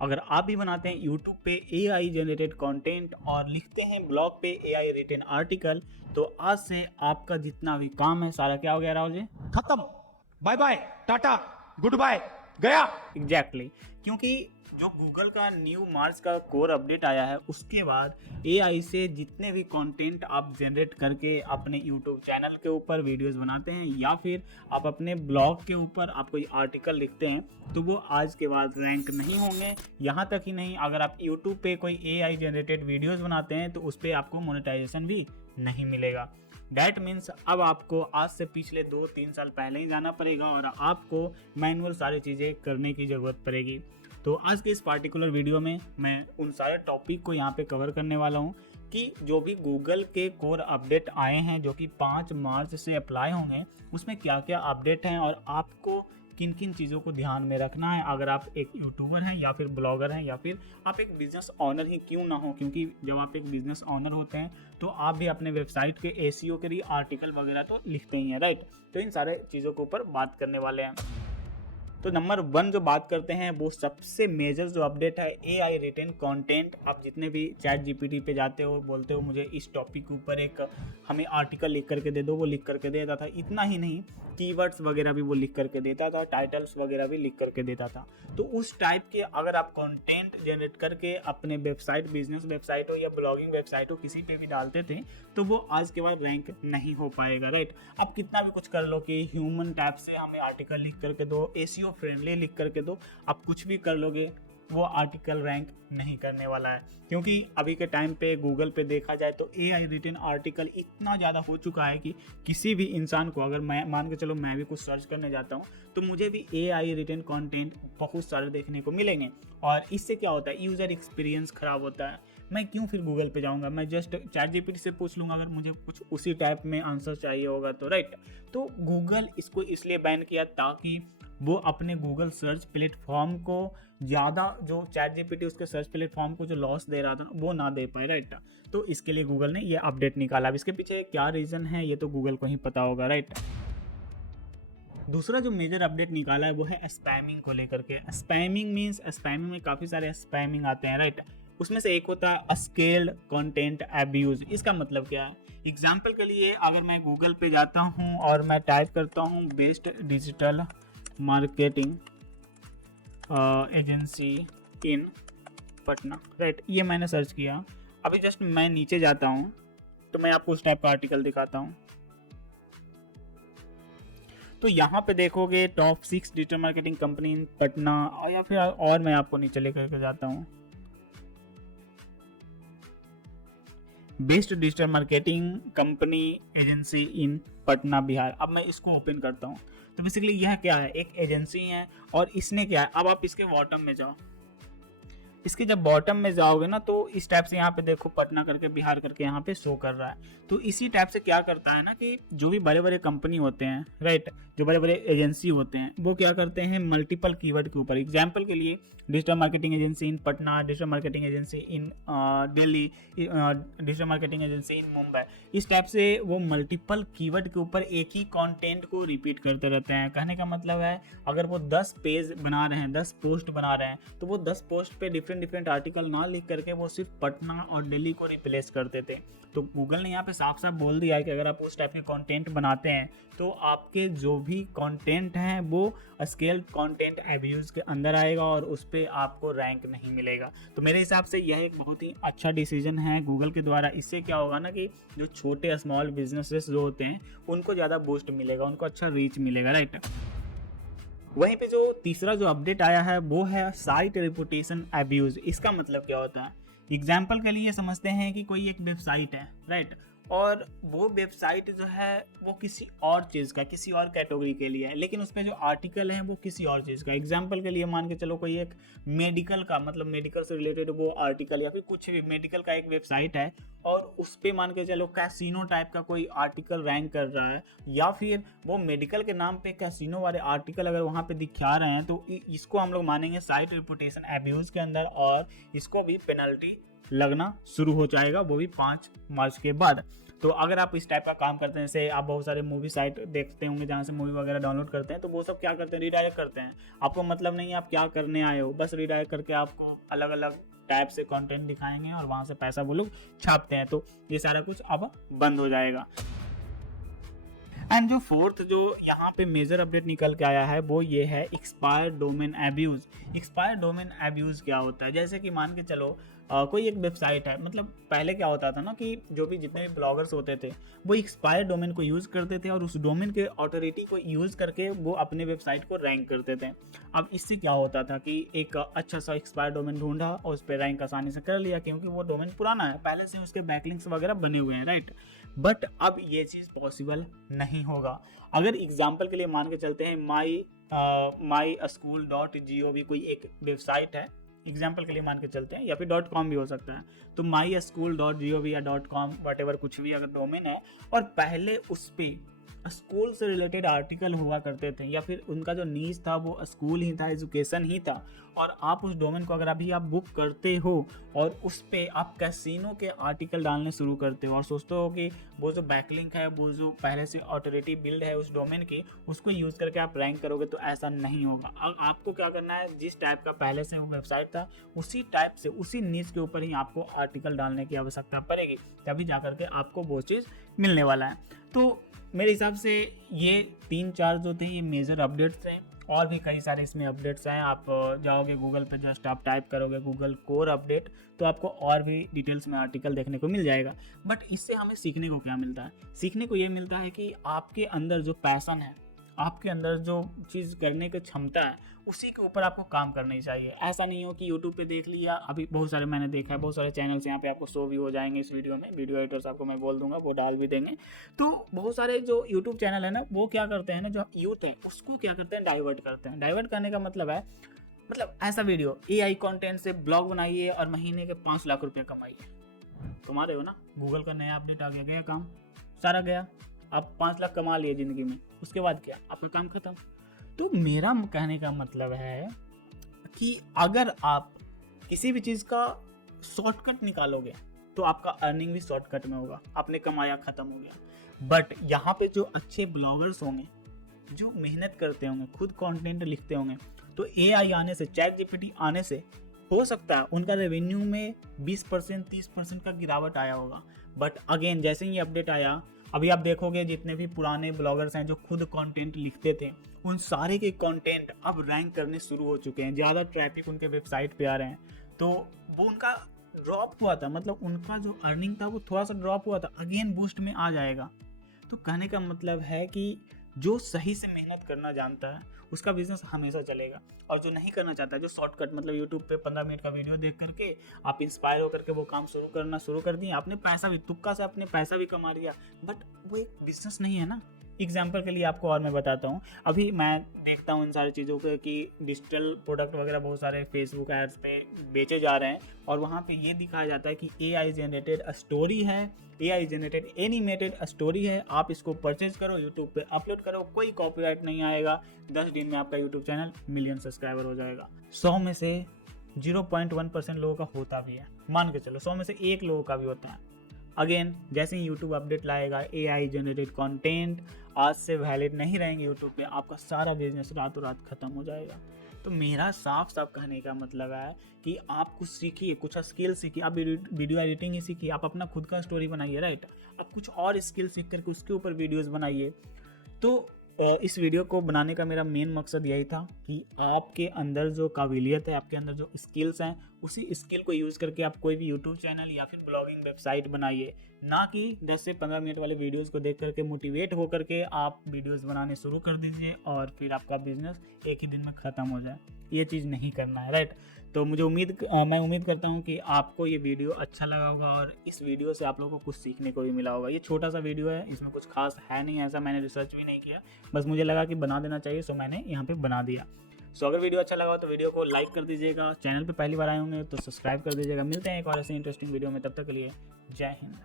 अगर आप भी बनाते हैं यूट्यूब पे AI जनरेटेड कंटेंट और लिखते हैं ब्लॉग पे AI रिटन आर्टिकल, तो आज से आपका जितना भी काम है सारा क्या हो गया राहुल जी? खत्म। Bye bye, tata, good bye, गया। एग्जैक्टली क्योंकि जो गूगल का न्यू मार्च का कोर अपडेट आया है उसके बाद AI से जितने भी कंटेंट आप जनरेट करके अपने यूट्यूब चैनल के ऊपर वीडियोस बनाते हैं या फिर आप अपने ब्लॉग के ऊपर आप कोई आर्टिकल लिखते हैं तो वो आज के बाद रैंक नहीं होंगे। यहाँ तक ही नहीं, अगर आप यूट्यूब पे कोई AI जनरेटेड वीडियोस बनाते हैं तो उस पर आपको मोनेटाइजेशन भी नहीं मिलेगा। डैट मीन्स अब आपको आज से पिछले 2-3 साल पहले ही जाना पड़ेगा और आपको मैनुअल सारी चीज़ें करने की ज़रूरत पड़ेगी। तो आज के इस पार्टिकुलर वीडियो में मैं उन सारे टॉपिक को यहाँ पे कवर करने वाला हूँ कि जो भी गूगल के कोर अपडेट आए हैं जो कि 5 मार्च से अप्लाई होंगे उसमें क्या क्या अपडेट हैं और आपको किन किन चीज़ों को ध्यान में रखना है अगर आप एक यूट्यूबर हैं या फिर ब्लॉगर हैं या फिर आप एक बिजनेस ऑनर ही क्यों ना हो। क्योंकि जब आप एक बिजनेस ऑनर होते हैं तो आप भी अपने वेबसाइट के SEO के लिए आर्टिकल वगैरह तो लिखते ही हैं, राइट। तो इन सारे चीज़ों के ऊपर बात करने वाले हैं। तो नंबर 1 जो बात करते हैं वो सबसे मेजर जो अपडेट है AI रिटन कंटेंट। आप जितने भी चैट GPT पे जाते हो बोलते हो मुझे इस टॉपिक के ऊपर एक हमें आर्टिकल लिख करके दे दो, वो लिख करके देता था। इतना ही नहीं, कीवर्ड्स वगैरह भी वो लिख करके देता था, टाइटल्स वगैरह भी लिख करके देता था। तो उस टाइप के अगर आप कंटेंट जनरेट करके अपने वेबसाइट, बिजनेस वेबसाइट हो या ब्लॉगिंग वेबसाइट हो, किसी पे भी डालते थे तो वो आज के बाद रैंक नहीं हो पाएगा, राइट। आप कितना भी कुछ कर लो कि ह्यूमन टाइप से हमें आर्टिकल लिख करके दो, SEO फ्रेंडली लिख करके दो, आप कुछ भी कर लोगे वो आर्टिकल रैंक नहीं करने वाला है। क्योंकि अभी के टाइम पे गूगल पे देखा जाए तो AI रिटन आर्टिकल इतना ज़्यादा हो चुका है कि किसी भी इंसान को, अगर मैं मान के चलो मैं भी कुछ सर्च करने जाता हूँ तो मुझे भी AI रिटन कंटेंट बहुत सारे देखने को मिलेंगे। और इससे क्या होता है, यूज़र एक्सपीरियंस ख़राब होता है। मैं क्यों फिर गूगल पे जाऊँगा, मैं जस्ट चैट GPT से पूछ लूँगा अगर मुझे कुछ उसी टाइप में आंसर चाहिए होगा तो, राइट। तो गूगल इसको इसलिए बैन किया ताकि वो अपने गूगल सर्च प्लेटफॉर्म को ज़्यादा, जो चैट GPT उसके सर्च प्लेटफॉर्म को जो लॉस दे रहा था वो ना दे पाए, राइट। तो इसके लिए गूगल ने ये अपडेट निकाला। अब इसके पीछे क्या रीज़न है ये तो गूगल को ही पता होगा, राइट। दूसरा जो मेजर अपडेट निकाला है वो है स्पैमिंग को लेकर के। स्पैमिंग मीन्स, स्पैमिंग में काफ़ी सारे स्पैमिंग आते हैं, राइट। उसमें से एक होता है स्केल्ड कंटेंट एब्यूज़। इसका मतलब क्या है, एग्जाम्पल के लिए अगर मैं गूगल पे जाता हूँ और मैं टाइप करता हूँ best digital marketing agency in Patna, right, ये मैंने सर्च किया। अभी जस्ट मैं नीचे जाता हूँ तो मैं आपको उस टाइप का आर्टिकल दिखाता हूँ। तो यहाँ पे देखोगे टॉप 6 डिजिटल मार्केटिंग कंपनी इन पटना, या फिर और मैं आपको नीचे लेकर के जाता हूँ best digital marketing company agency in Patna Bihar. अब मैं इसको ओपन करता हूँ तो बेसिकली यह क्या है, एक एजेंसी है और इसने क्या है, अब आप इसके बॉटम में जाओ, इसके जब बॉटम में जाओगे ना तो इस टाइप से यहाँ पे देखो पटना करके बिहार करके यहाँ पे शो कर रहा है। तो इसी टाइप से क्या करता है ना कि जो भी बड़े बड़े कंपनी होते हैं, राइट, जो बड़े बड़े एजेंसी होते हैं वो क्या करते हैं मल्टीपल कीवर्ड के ऊपर, एग्जाम्पल के लिए digital marketing agency in Patna, digital marketing agency in Delhi, digital marketing agency इन मुंबई, इस टाइप से वो मल्टीपल कीवर्ड के ऊपर एक ही कंटेंट को रिपीट करते रहते हैं। कहने का मतलब है अगर वो 10 पेज बना रहे हैं, 10 पोस्ट बना रहे हैं तो वो 10 पोस्ट पे डिफरेंट आर्टिकल ना लिख करके वो सिर्फ पटना और दिल्ली को रिप्लेस करते थे। तो गूगल ने यहाँ पे साफ साफ बोल दिया है कि अगर आप उस टाइप के कंटेंट बनाते हैं तो आपके जो भी कंटेंट हैं वो स्केल कंटेंट एब्यूज के अंदर आएगा और उस पर आपको रैंक नहीं मिलेगा। तो मेरे हिसाब से यह एक बहुत ही अच्छा डिसीजन है गूगल के द्वारा। इससे क्या होगा ना कि जो छोटे स्मॉल बिजनेसेस जो होते हैं उनको ज़्यादा बूस्ट मिलेगा, उनको अच्छा रीच मिलेगा, राइट। वहीं पे जो तीसरा जो अपडेट आया है वो है साइट रेपुटेशन एब्यूज। इसका मतलब क्या होता है, एग्जाम्पल के लिए समझते हैं कि कोई एक वेबसाइट है, राइट, और वो वेबसाइट जो है वो किसी और चीज़ का, किसी और कैटेगरी के लिए है, लेकिन उसमें जो आर्टिकल है वो किसी और चीज़ का। एग्जाम्पल के लिए मान के चलो कोई एक मेडिकल का, मतलब मेडिकल से रिलेटेड वो आर्टिकल या फिर कुछ भी मेडिकल का एक वेबसाइट है और उस पर मान के चलो कैसीनो टाइप का कोई आर्टिकल रैंक कर रहा है, या फिर वो मेडिकल के नाम पे कैसीनो वाले आर्टिकल अगर वहाँ पे दिखा रहे हैं तो इसको हम लोग मानेंगे साइट रेपुटेशन एब्यूज़ के अंदर और इसको भी पेनल्टी लगना शुरू हो जाएगा, वो भी 5 मार्च के बाद। तो अगर आप इस टाइप का काम करते हैं, जैसे आप बहुत सारे मूवी साइट देखते होंगे जहाँ से मूवी वगैरह डाउनलोड करते हैं, तो वो सब क्या करते हैं, रीडायरेक्ट करते हैं। आपको मतलब नहीं है आप क्या करने आए हो, बस रीडायरेक्ट करके आपको अलग अलग टाइप से कंटेंट दिखाएंगे और वहाँ से पैसा वो लोग छापते हैं। तो ये सारा कुछ अब बंद हो जाएगा। एंड जो फोर्थ जो यहाँ पे मेजर अपडेट निकल के आया है वो ये है expired domain abuse. Expired domain abuse क्या होता है, जैसे कि मान के चलो कोई एक वेबसाइट है, मतलब पहले क्या होता था ना कि जो भी जितने भी ब्लॉगर्स होते थे वो एक्सपायर्ड डोमेन को यूज़ करते थे और उस डोमेन के ऑथोरिटी को यूज़ करके वो अपने वेबसाइट को रैंक करते थे। अब इससे क्या होता था कि एक अच्छा सा एक्सपायर्ड डोमेन ढूंढा और उस पर रैंक आसानी से कर लिया, क्योंकि वो डोमेन पुराना है, पहले से उसके बैकलिंक्स वगैरह बने हुए हैं, राइट। बट अब ये चीज़ पॉसिबल नहीं होगा। अगर एग्जाम्पल के लिए मान के चलते हैं myschool.gov कोई एक वेबसाइट है, एग्जाम्पल के लिए मान के चलते हैं, या फिर .com भी हो सकता है। तो myschool.gov या .com वटेवर कुछ भी अगर डोमेन है और पहले उस पर स्कूल से रिलेटेड आर्टिकल हुआ करते थे या फिर उनका जो नीज था वो स्कूल ही था, एजुकेशन ही था, और आप उस डोमेन को अगर अभी आप बुक करते हो और उस पर आप कैसीनो के आर्टिकल डालने शुरू करते हो और सोचते हो कि वो जो बैकलिंक है, वो जो पहले से ऑथोरिटी बिल्ड है उस डोमेन की, उसको यूज़ करके आप रैंक करोगे, तो ऐसा नहीं होगा। अब आपको क्या करना है, जिस टाइप का पहले से वो वेबसाइट था उसी टाइप से उसी नीज के ऊपर ही आपको आर्टिकल डालने की आवश्यकता पड़ेगी, तभी जा करके आपको वो चीज़ मिलने वाला है। तो मेरे हिसाब से ये 3-4 जो थे ये मेजर अपडेट्स हैं, और भी कई सारे इसमें अपडेट्स हैं। आप जाओगे गूगल पे, जस्ट आप टाइप करोगे गूगल कोर अपडेट, तो आपको और भी डिटेल्स में आर्टिकल देखने को मिल जाएगा। बट इससे हमें सीखने को क्या मिलता है, सीखने को ये मिलता है कि आपके अंदर जो पैशन है, आपके अंदर जो चीज़ करने की क्षमता है, उसी के ऊपर आपको काम करनी चाहिए। ऐसा नहीं हो कि यूट्यूब पे देख लिया, अभी बहुत सारे मैंने देखा है, बहुत सारे चैनल्स यहाँ पे आपको शो भी हो जाएंगे इस वीडियो में, वीडियो एडिटर्स आपको मैं बोल दूंगा वो डाल भी देंगे। तो बहुत सारे जो यूट्यूब चैनल है ना, वो क्या करते हैं ना, जो यूथ है उसको क्या करते हैं, डाइवर्ट करते हैं। डाइवर्ट करने का मतलब है, मतलब ऐसा वीडियो AI कंटेंट से ब्लॉग बनाइए और महीने के 5 लाख रुपये कमाइए। कमा रहे हो ना, गूगल का नया अपडेट आ गया, गया काम सारा गया, आप 5 लाख कमा लिए ज़िंदगी में, उसके बाद क्या, आपका काम खत्म। तो मेरा कहने का मतलब है कि अगर आप किसी भी चीज़ का शॉर्टकट निकालोगे तो आपका अर्निंग भी शॉर्टकट में होगा, आपने कमाया, ख़त्म हो गया। बट यहाँ पे जो अच्छे ब्लॉगर्स होंगे, जो मेहनत करते होंगे, खुद कंटेंट लिखते होंगे, तो AI आने से, ChatGPT आने से हो सकता है उनका रेवेन्यू में 20% 30% का गिरावट आया होगा। बट अगेन जैसे ही अपडेट आया, अभी आप देखोगे जितने भी पुराने ब्लॉगर्स हैं जो खुद कंटेंट लिखते थे, उन सारे के कंटेंट अब रैंक करने शुरू हो चुके हैं, ज़्यादा ट्रैफिक उनके वेबसाइट पे आ रहे हैं। तो वो उनका ड्रॉप हुआ था, मतलब उनका जो अर्निंग था वो थोड़ा सा ड्रॉप हुआ था, अगेन बूस्ट में आ जाएगा। तो कहने का मतलब है कि जो सही से मेहनत करना जानता है उसका बिजनेस हमेशा चलेगा, और जो नहीं करना चाहता है, जो शॉर्टकट, मतलब यूट्यूब पे 15 मिनट का वीडियो देख करके आप इंस्पायर होकर के वो काम शुरू कर दिए, आपने पैसा भी तुक्का से आपने पैसा भी कमा लिया, बट वो एक बिजनेस नहीं है ना। एग्जाम्पल के लिए आपको और मैं बताता हूँ, अभी मैं देखता हूँ इन सारी चीज़ों को कि डिजिटल प्रोडक्ट वगैरह बहुत सारे फेसबुक एड्स पे बेचे जा रहे हैं, और वहाँ पे ये दिखाया जाता है कि AI जनरेटेड स्टोरी है, AI जनरेटेड एनिमेटेड स्टोरी है, आप इसको परचेज करो, यूट्यूब पे अपलोड करो, कोई कॉपीराइट नहीं आएगा, 10 दिन में आपका यूट्यूब चैनल मिलियन सब्सक्राइबर हो जाएगा। 100 में से 0.1% लोगों का होता भी है, मान के चलो 100 में से 1 लोगों का भी होता है। अगेन जैसे ही यूट्यूब अपडेट लाएगा, AI जनरेटेड कंटेंट आज से वैलिड नहीं रहेंगे यूट्यूब पे, आपका सारा बिजनेस रातों रात खत्म हो जाएगा। तो मेरा साफ साफ कहने का मतलब है कि आप कुछ सीखिए, कुछ स्किल सीखिए, आप वीडियो एडिटिंग ही सीखिए, आप अपना खुद का स्टोरी बनाइए, राइट। आप कुछ और स्किल सीख करके उसके ऊपर वीडियोस बनाइए। तो इस वीडियो को बनाने का मेरा मेन मकसद यही था कि आपके अंदर जो काबिलियत है, आपके अंदर जो स्किल्स हैं, उसी स्किल को यूज़ करके आप कोई भी यूट्यूब चैनल या फिर ब्लॉगिंग वेबसाइट बनाइए, ना कि 10 से 15 मिनट वाले वीडियोस को देख करके मोटिवेट हो करके आप वीडियोस बनाने शुरू कर दीजिए और फिर आपका बिजनेस एक ही दिन में ख़त्म हो जाए। ये चीज़ नहीं करना है, राइट। तो मैं उम्मीद करता हूँ कि आपको ये वीडियो अच्छा लगा होगा और इस वीडियो से आप लोगों को कुछ सीखने को भी मिला होगा। ये छोटा सा वीडियो है, इसमें कुछ खास है नहीं, ऐसा मैंने रिसर्च भी नहीं किया, बस मुझे लगा कि बना देना चाहिए, सो मैंने यहाँ पे बना दिया। सो अगर वीडियो अच्छा लगा हो तो वीडियो को लाइक कर दीजिएगा, चैनल पे पहली बार आए होंगे तो सब्सक्राइब कर दीजिएगा। मिलते हैं एक और ऐसे इंटरेस्टिंग वीडियो में, तब तक के लिए जय हिंद।